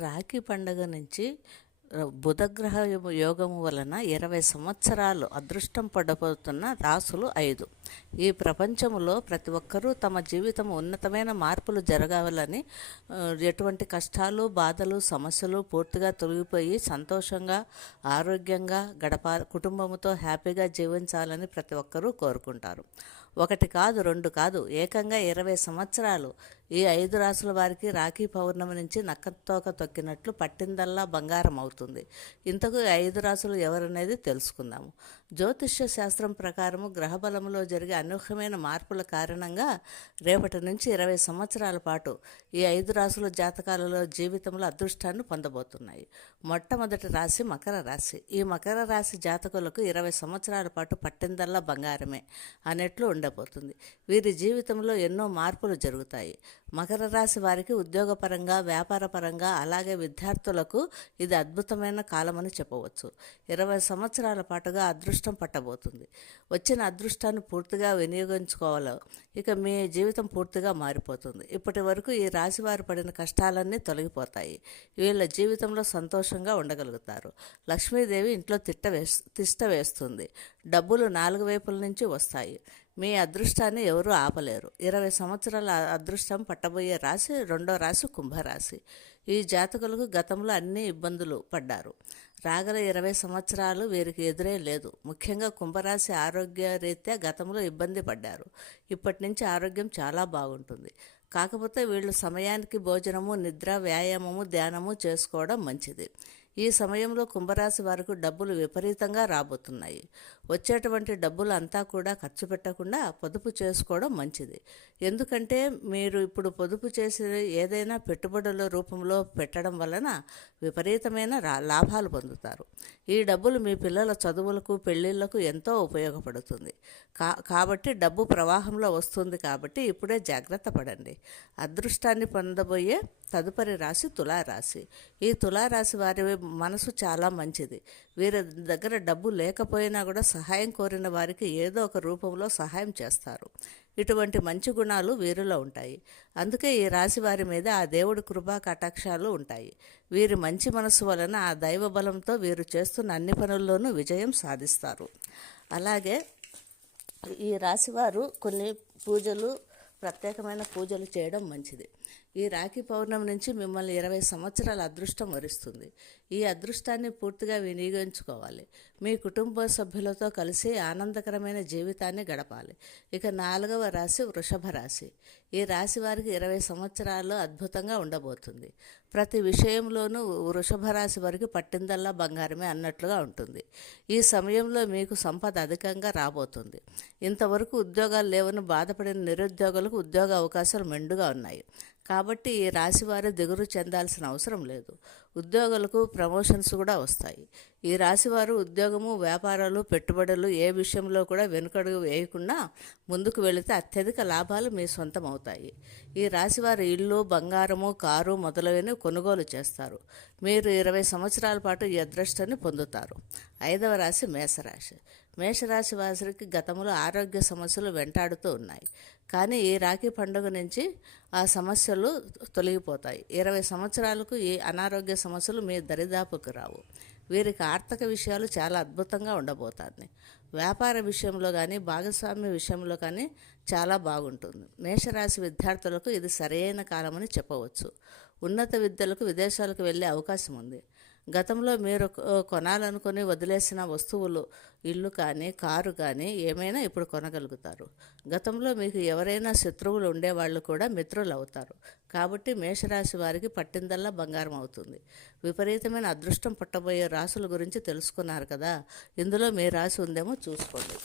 రాఖీ పండగ నుంచి బుధగ్రహ యోగము వలన ఇరవై సంవత్సరాలు అదృష్టం పడబోతున్న రాసులు ఐదు. ఈ ప్రపంచంలో ప్రతి ఒక్కరూ తమ జీవితం ఉన్నతమైన మార్పులు జరగాలని ఎటువంటి కష్టాలు బాధలు సమస్యలు పూర్తిగా తొలగిపోయి సంతోషంగా ఆరోగ్యంగా గడప కుటుంబంతో హ్యాపీగా జీవించాలని ప్రతి ఒక్కరూ కోరుకుంటారు. ఒకటి కాదు రెండు కాదు ఏకంగా ఇరవై సంవత్సరాలు ఈ ఐదు రాసుల వారికి రాఖీ పౌర్ణమి నుంచి నక్కతోక తొక్కినట్లు పట్టిందల్లా బంగారం అవుతుంది. ఇంతకు ఈ ఐదు రాసులు ఎవరనేది తెలుసుకుందాము. జ్యోతిష్య శాస్త్రం ప్రకారము గ్రహబలంలో జరిగే అనూహ్యమైన మార్పుల కారణంగా రేపటి నుంచి ఇరవై సంవత్సరాల పాటు ఈ ఐదు రాసుల జాతకాలలో జీవితంలో అదృష్టాన్ని పొందబోతున్నాయి. మొట్టమొదటి రాశి మకర రాశి. ఈ మకర రాశి జాతకులకు ఇరవై సంవత్సరాల పాటు పట్టిందల్లా బంగారమే అనేట్లు ఉండబోతుంది. వీరి జీవితంలో ఎన్నో మార్పులు జరుగుతాయి. మకర రాశి వారికి ఉద్యోగపరంగా వ్యాపారపరంగా అలాగే విద్యార్థులకు ఇది అద్భుతమైన కాలమని చెప్పవచ్చు. ఇరవై సంవత్సరాల పాటుగా అదృష్టం పట్టబోతుంది. వచ్చిన అదృష్టాన్ని పూర్తిగా వినియోగించుకోవాలి ఇక మీ జీవితం పూర్తిగా మారిపోతుంది. ఇప్పటి వరకు ఈ రాశి వారు పడిన కష్టాలన్నీ తొలగిపోతాయి. వీళ్ళ జీవితంలో సంతోషంగా ఉండగలుగుతారు. లక్ష్మీదేవి ఇంట్లో తిట్ట వేస్ తిష్ట వేస్తుంది. డబ్బులు నాలుగు వైపుల నుంచి వస్తాయి. మీ అదృష్టాన్ని ఎవరూ ఆపలేరు. ఇరవై సంవత్సరాల అదృష్టం పట్టబోయే రాశి రెండో రాశి కుంభరాశి. ఈ జాతకులకు గతంలో అన్ని ఇబ్బందులు పడ్డారు. రాగల ఇరవై సంవత్సరాలు వీరికి ఎదురే లేదు. ముఖ్యంగా కుంభరాశి ఆరోగ్య రీత్యా గతంలో ఇబ్బంది పడ్డారు. ఇప్పటి నుంచి ఆరోగ్యం చాలా బాగుంటుంది. కాకపోతే వీళ్ళు సమయానికి భోజనము నిద్ర వ్యాయామము ధ్యానము చేసుకోవడం మంచిది. ఈ సమయంలో కుంభరాశి వారికి డబ్బులు విపరీతంగా రాబోతున్నాయి. వచ్చేటువంటి డబ్బులు అంతా కూడా ఖర్చు పెట్టకుండా పొదుపు చేసుకోవడం మంచిది. ఎందుకంటే మీరు ఇప్పుడు పొదుపు చేసే ఏదైనా పెట్టుబడుల రూపంలో పెట్టడం వలన విపరీతమైన లాభాలు పొందుతారు. ఈ డబ్బులు మీ పిల్లల చదువులకు పెళ్ళిళ్ళకు ఎంతో ఉపయోగపడుతుంది. కా కాబట్టి డబ్బు ప్రవాహంలో వస్తుంది కాబట్టి ఇప్పుడే జాగ్రత్త పడండి. అదృష్టాన్ని పొందబోయే తదుపరి రాశి తులారాశి. ఈ తులారాశి వారి మనసు చాలా మంచిది. వీరి దగ్గర డబ్బు లేకపోయినా కూడా సహాయం కోరిన వారికి ఏదో ఒక రూపంలో సహాయం చేస్తారు. ఇటువంటి మంచి గుణాలు వీరిలో ఉంటాయి. అందుకే ఈ రాశి వారి మీద ఆ దేవుడి కృపా కటాక్షాలు ఉంటాయి. వీరి మంచి మనసు వలన ఆ దైవ బలంతో వీరు చేస్తున్న అన్ని పనుల్లోనూ విజయం సాధిస్తారు. అలాగే ఈ రాశివారు కొన్ని పూజలు ప్రత్యేకమైన పూజలు చేయడం మంచిది. ఈ రాఖీ పౌర్ణమి నుంచి మిమ్మల్ని ఇరవై సంవత్సరాల అదృష్టం వరిస్తుంది. ఈ అదృష్టాన్ని పూర్తిగా వినియోగించుకోవాలి. మీ కుటుంబ సభ్యులతో కలిసి ఆనందకరమైన జీవితాన్ని గడపాలి. ఇక నాలుగవ రాశి వృషభ రాశి. ఈ రాశి వారికి ఇరవై సంవత్సరాలు అద్భుతంగా ఉండబోతుంది. ప్రతి విషయంలోనూ వృషభ రాశి వారికి పట్టిందల్లా బంగారమే అన్నట్లుగా ఉంటుంది. ఈ సమయంలో మీకు సంపద అధికంగా రాబోతుంది. ఇంతవరకు ఉద్యోగాలు లేవని బాధపడిన నిరుద్యోగులకు ఉద్యోగ అవకాశాలు మెండుగా ఉన్నాయి. కాబట్టి రాశివారు దిగురు చెందాల్సిన అవసరం లేదు. ఉద్యోగులకు ప్రమోషన్స్ కూడా వస్తాయి. ఈ రాశివారు ఉద్యోగము వ్యాపారాలు పెట్టుబడులు ఏ విషయంలో కూడా వెనుకడుగు వేయకుండా ముందుకు వెళితే అత్యధిక లాభాలు మీ సొంతం అవుతాయి ఈ రాశివారు ఇల్లు బంగారము కారు మొదలైనవి కొనుగోలు చేస్తారు. మీరు ఇరవై సంవత్సరాల పాటు ఈ అదృష్టాన్ని పొందుతారు. ఐదవ రాశి మేషరాశి. మేషరాశి వారికి గతంలో ఆరోగ్య సమస్యలు వెంటాడుతూ ఉన్నాయి. కానీ ఈ రాఖీ పండుగ నుంచి ఆ సమస్యలు తొలగిపోతాయి. ఇరవై సంవత్సరాలకు ఈ అనారోగ్య సమస్యలు మీ దరిదాపుకు రావు. వీరికి ఆర్థిక విషయాలు చాలా అద్భుతంగా ఉండబోతుంది. వ్యాపార విషయంలో కానీ భాగస్వామ్య విషయంలో కానీ చాలా బాగుంటుంది. మేషరాశి విద్యార్థులకు ఇది సరైన కాలమని చెప్పవచ్చు. ఉన్నత విద్యలకు విదేశాలకు వెళ్ళే అవకాశం ఉంది గతంలో మీరు కొనాలనుకుని వదిలేసిన వస్తువులు ఇల్లు కానీ కారు కానీ ఏమైనా ఇప్పుడు కొనగలుగుతారు. గతంలో మీకు ఎవరైనా శత్రువులు ఉండేవాళ్ళు కూడా మిత్రులు అవుతారు కాబట్టి మేషరాశి వారికి పట్టిందల్లా బంగారం అవుతుంది. విపరీతమైన అదృష్టం పట్టబోయే రాసుల గురించి తెలుసుకున్నారు కదా? ఇందులో మీ రాశి ఉందేమో చూసుకోండి.